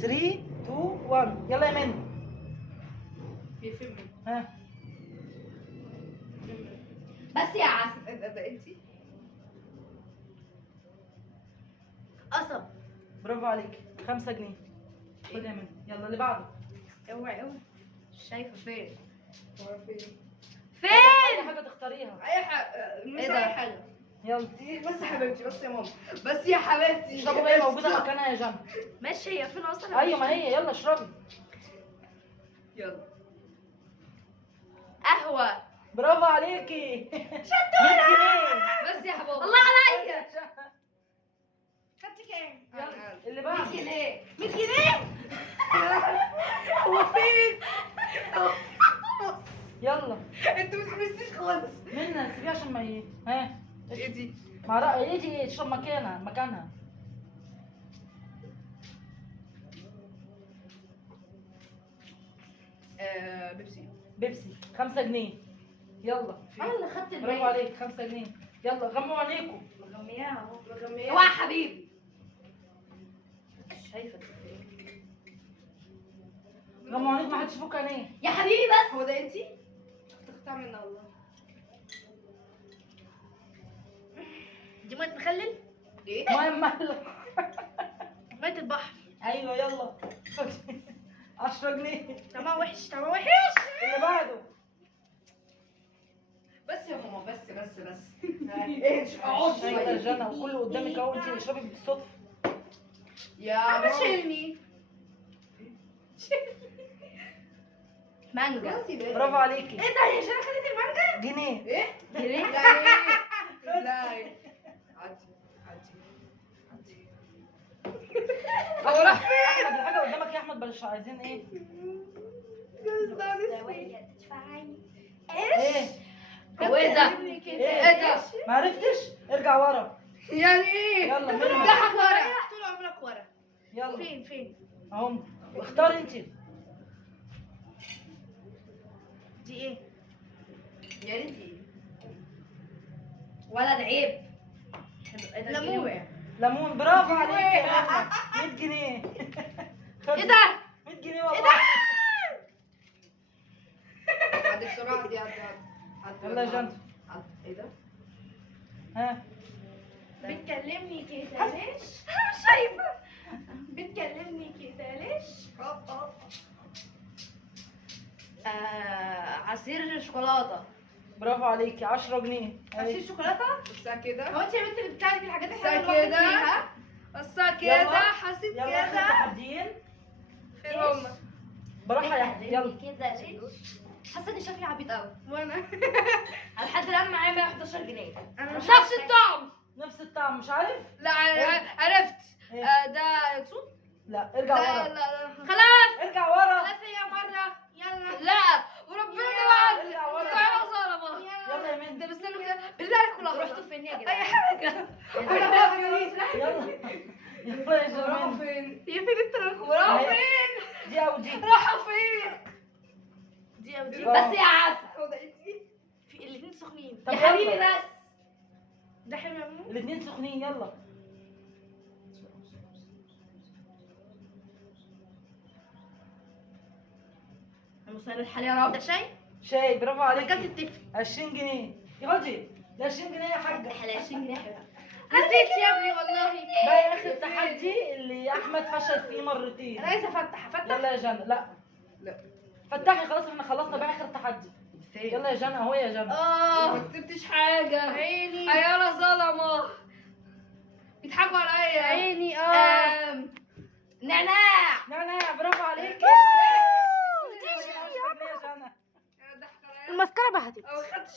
3 2 1 يلا يا منى. ها بس يا عسل. ده انتي. قصب. برافو عليك. 5 جنيه. خد يا منى. يلا اللي بعده. اوعي اوعي. مش شايفه فين. هو فين؟ اي فين؟ حاجه تختاريها. اي حاجه مش إيه ده؟ اي حاجه. يلا بس يا حبيبتي، بس يا ماما، بس يا حبيبتي. اشربوا وهي موجوده مكانها يا جنى. ماشي، هي فين اصلا؟ ايوه ما هي. يلا اشربي. يلا. قهوه. برافو عليكي. شطوره. 100 جنيه. بس يا حبيبتي. الله عليا. خدتي كام؟ يلا اللي 100 بعده. جنيه. 100 جنيه. هو فين؟ يلا انتوا مش مستيش خالص. منى سيبيه عشان ما ها ايه دي؟ مع رأي ايه دي؟ تشرب مكانها. بيبسي. بيبسي. 5 جنيه. يلا انا اللي خدت برافو الباقي. عليك. 5 جنيه. يلا غموا عينيكم. مغمياها اهو. مغمية. اوعى يا حبيبي. مش شايفه فين. غموا عينيكم ما حدش يفك عينيه. يا حبيبي بس. هو ده انتي؟ افتكرتها منا والله. دي ميه مخلل. ايه؟ مهم مهلك. ميه البحر. ايوه يلا خد. 10 جنيه. طعمها وحش، طعمها وحش. اللي بعده. بس يا ماما، بس. ايه اقعدي شايفه شوية. جنى وكله قدامك اهو. انت اشربي بالصدفه. يا ماما. شيلني. مانجا. برافو عليكي. ايه ده يا شيخه؟ خدت المانجا؟ جنيه. ايه؟ ليه؟ لا ايه؟ لا ايه؟ عدي. هو راح فين؟ احمد الحاجه قدامك يا احمد. بلاش عايزين ايه؟ ايه؟ هو ايه ده؟ ايه ده؟ ما عرفتش؟ ارجع ورا. يعني ايه؟ يلا طول منى. عمرك ورا. طول عمرك ورا. يلا فين؟ اهم. اختاري انت. دي ايه؟ يا ريتي. ولد عيب. ليمون. ليمون. برافو عليك يا احمد. 100 جنيه. ايه ده؟ 100 جنيه والله. ايه ده؟ عدي بسرعة. عدي. يلا يا جنى. ايه ده؟ ها بتكلمني كده ليش؟ انا مش شايفه. بتكلمني كده ليش؟ عصير شوكولاته. برافو عليكي. 10 جنيه. عصير شوكولاته؟ بصها كده. هو انت يا بنت اللي بتاعتي الحاجات بصها الحلوه اللي كده. فيها؟ بصها يلا. كده. حاسب يلا اخر كده. تحديين. فين هما؟ براحه يا احمد. يلا كده ليش؟ حاسه اني شكلي عبيط قوي. وانا انا لحد الان معايا 111 جنيه. انا مش نفس الطعم. نفس الطعم. مش عارف. لا عرفت. إيه؟ ده يقصد؟ لا ارجع لا ورا. خلاص. ارجع ورا. خلاص هي مره. يلا. لا وربنا بعد. ارجع ورا. انتوا عيال ظلمه. يلا يا منى. ده بستنوا كده بالله عليكم. لا رحتوا فين يا جدعان؟ اي حاجه. يلا يلا يا راحوا جماعه. فين؟ هي فين انت؟ وراحوا أهي. فين؟ دي او دي. راحوا فين؟ دي او دي. آه. بس يا عسل. هو ده انتي؟ في الاثنين سخنين. طب يا حبيبي يلا. بس. ده حلو يا ماما. الاثنين سخنين. يلا المصنع الحالي يا رب. ده شاي؟ شاي. برافو اكلت عليكي. التفل. 20 جنيه. ياضي ده 20 جنيه يا حاجه. حلال 20 جنيه حلوه. نسيت يا ابني والله. بقى اخر تحدي اللي احمد فشل فيه مرتين. انا عايزه افتح. يلا يا جنى. لا لا. فتحي خلاص. احنا خلصنا بقى اخر تحدي. يلا يا جنى. اهو يا جنى. ما كتبتش حاجه. عيني. عيال ظلمه بيضحكوا عليا. عيني. نعناع. نعناع. برافو عليكي. دي 10 جنيه يا جنى. ضحك عليا. المسكره بهتت. او خدت